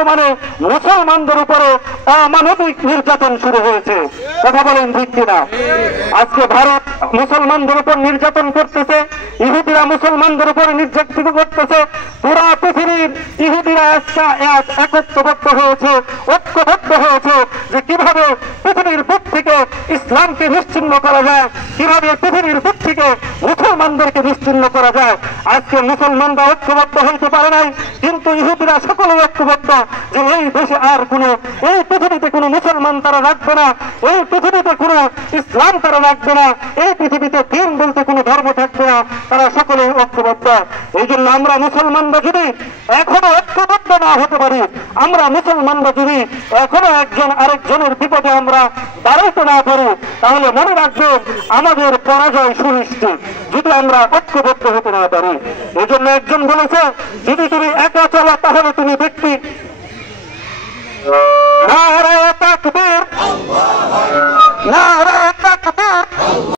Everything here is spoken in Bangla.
বর্তমানে মুসলমানদের উপরে অমানবিক নির্যাতন শুরু হয়েছে। কথা বলেন ঠিক কিনা? আজকে ভারত মুসলমানদের উপর নির্যাতন করতেছে, ইহুদিরা মুসলমানদের উপর নির্যাতন করতেছে। পুরা পৃথিবীর ইহুদিরা একত্রবদ্ধ হয়েছে, ঐক্যবদ্ধ হয়েছে যে কিভাবে পৃথিবীর বুক থেকে ইসলামকে নিশ্চিহ্ন করা যায়, কিভাবে পৃথিবীর বুক থেকে মুসলমানদেরকে নিশ্চিহ্ন করা যায়। আজকে মুসলমানরা ঐক্যবদ্ধ হইতে পারে নাই, কিন্তু ইহুদিরা সকলে ঐক্যবদ্ধ যে এই দেশে আর কোনো, এই পৃথিবীতে কোনো মুসলমান তারা রাখবে না, এই পৃথিবীতে কোনো ইসলাম তারা রাখবে না, এই পৃথিবীতে দিন বলতে কোনো ধর্ম থাকবে না, তারা সকলে ঐক্যবদ্ধ। এই জন্য আমরা মুসলমানরা যদি এখনো ঐক্যবদ্ধ না হতে পারি, আমরা মুসলমানরা যদি এখনো একজন আরেকজনের বিপদে আমরা দাঁড়াইতে না পারি, তাহলে মনে রাখবেন আমাদের পরাজয় সুনিশ্চিত, যদি আমরা ঐক্যবদ্ধ হতে না পারি। এই জন্য একজন বলেছে, যদি তুমি একা চলো তাহলে তুমি ব্যক্তি। নারায়ে তাকবীর,